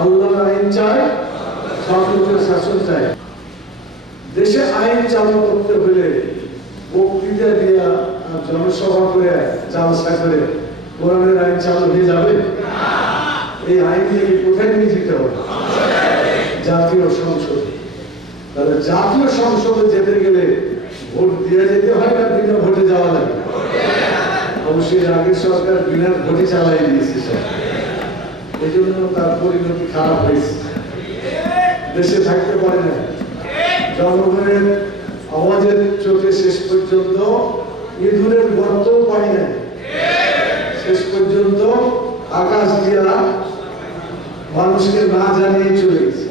আল্লাহর আইন চাই, সরকারের শাসন চাই। দেশে আইন চালু করতে হলে বক্তৃতা দিয়া জনসভা করে জালসা করে কোরআনের আইন চালু হয়ে যাবে? এই আইন থেকে কোথায় নিয়ে যেতে হবে? জাতীয় সংসদে। তাহলে জাতীয় সংসদে যেতে গেলে ভোট দিয়ে যেতে হয় না বিনা ভোটে যাওয়া লাগে? অবশ্যই আগের সরকার বিনা ভোটে চালাই দিয়েছে, এই জন্য তার পরিণতি খারাপ হয়েছে, দেশে থাকতে পারে না। জনগণের আওয়াজের চোখে শেষ পর্যন্ত ইঁদুরের গর্ত পাই না, শেষ পর্যন্ত আকাশ দিয়া মানুষকে না জানিয়ে চলে গেছে।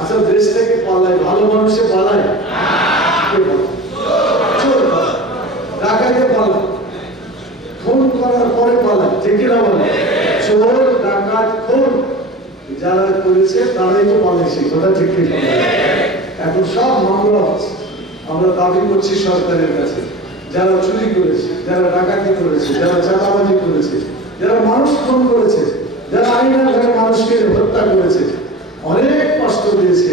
আচ্ছা, দেশ থেকে পালায় ভালো মানুষে পালায়? ডাকাইতে পালায়, খুন করার পরে পালায়, ঠিক না বলে? চোর ডাকাত খুন যারা করেছে তারাই তো পালাইছে, কথা ঠিক ঠিক। এখন সব মামলা হচ্ছে, আমরা দাবি করছি সরকারের কাছে, যারা চুরি করেছে, যারা ডাকাতি করেছে, যারা চাঁদাবাজি করেছে, যারা মানুষ খুন করেছে, যারা আইনের ঘরে মানুষকে হত্যা করেছে, অনেক কষ্ট দিয়েছে,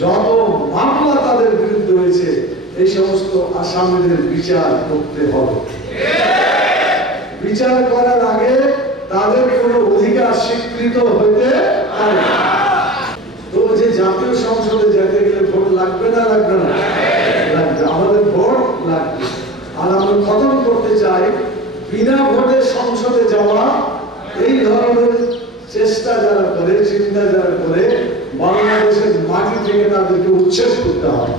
যত মামলা তাদের বিরুদ্ধে হয়েছে, এই সমস্ত আসামিদের বিচার করতে হবে। বিচার করার আগে তাদের কোনো অধিকার স্বীকৃত হইতে পারে না। তো যে জাতীয় সংসদে যেতে গেলে ভোট লাগবে না? লাগবে না? লাগবে, আমাদের ভোট লাগবে। আর আমরা খতম করতে চাই বিনা ভোটে সংসদে যাওয়া। এই ধরনের চেষ্টা যারা করে, চিন্তা যারা করে, বাংলাদেশের মাটি থেকে তাদেরকে উচ্ছেদ করতে হবে।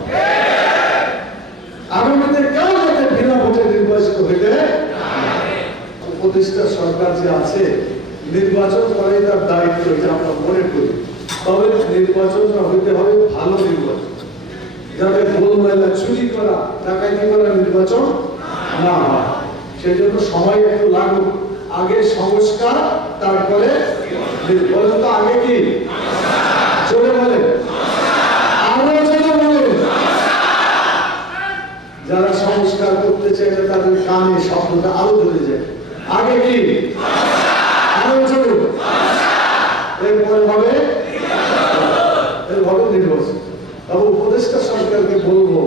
আগামীতে কেউ যাতে বিনা ভোটে নির্বাচিত হইতে। উপদেষ্টা সরকার যে আছে, নির্বাচন করে তার দায়িত্ব, এটা আমরা মনে করি। তবে নির্বাচনটা হইতে হবে ভালো নির্বাচন, যাতে গোলমেলা চুরি করা ডাকাতি করা নির্বাচন না হয়। সেই জন্য সময় একটু লাগুক। আগে সংস্কার, তারপরে নির্বাচন। তো আগে কি চলে বলে, আমরা চলে বলে, যারা সংস্কার করতে চাইলে তাদের কানে শব্দটা আরো ধরে যায়। আগে কি এরপরে হবে নির্বাচন। তবে উপদেষ্টা সরকারকে বলবো,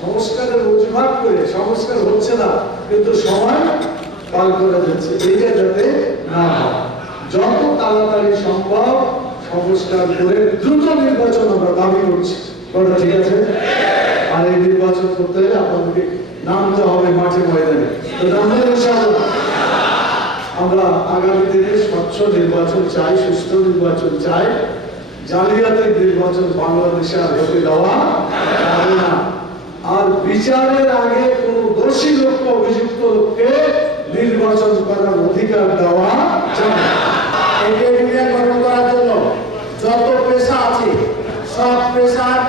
সংস্কারের অজুহাত করে সংস্কার হচ্ছে না, কিন্তু সময় পার করে যাচ্ছে, এইটা যাতে না হয়। যত তাড়াতাড়ি সম্ভব সংস্কার করে দ্রুত নির্বাচন আমরা দাবি করছি, কথা ঠিক আছে? আর এই নির্বাচন করতে হলে আপনাদেরকে নামতে হবে মাঠে ময়দানে। আমরা আগামী দিনে স্বচ্ছ নির্বাচন চাই, সুষ্ঠু নির্বাচন চাই। জালিয়াতের নির্বাচন বাংলাদেশে আর হতে দেওয়া যাবে না। আর বিচারের আগে কোন দোষী লোককে, অভিযুক্ত লোককে নির্বাচন করার অধিকার দেওয়া যাবে না। ইউনিয়ন গঠন করার জন্য যত পেশা আছে, সব পেশার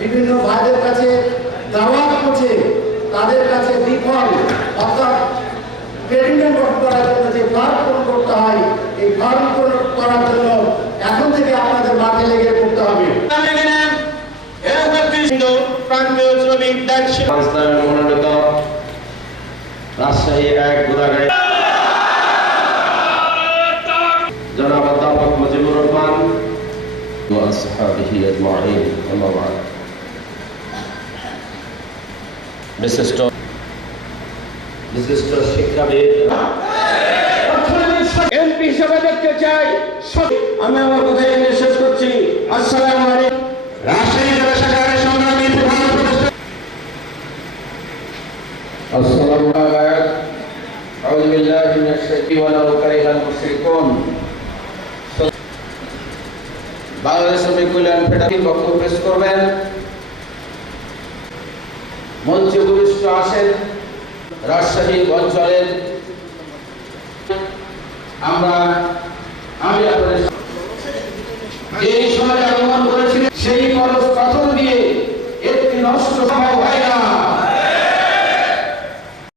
বিভিন্ন ভাইদের কাছে দাওয়াত করছে, তাদের কাছে বিফল, অর্থাৎ ইউনিয়ন গঠন করার জন্য যে ফর্ম পূরণ করতে হয়, এই ফর্ম পূরণ করার জন্য এখন থেকে আপনাদের মাঠে লেগে পড়তে হবে। রাজশাহী 1 গোদাগাড়ি জনাব অধ্যাপক মুজিবুর রহমান ওয়া আসহাবিহি আজমাইন। আম্মা বা'দ। বিশিষ্ট শিক্ষাবিদ এমপি হিসেবে দেখতে চাই। আমি আমার কথা এখানে শেষ করছি। আসসালামু আলাইকুম। রাজশাহী জেলা শাখার সংগ্রামী প্রধান উপদেষ্টা। আসসালামু আলাইকুম। আউযু বিল্লাহি মিনাশ শাইতানির কারিহাল মুশরিকুন। বাংলাদেশ শ্রমিক কল্যাণ ফেডারেশন বক্তব্য পেশ করবেন। মঞ্চে উপবিষ্ট আছেন রাজশাহী অঞ্চলের আমি আপনাদের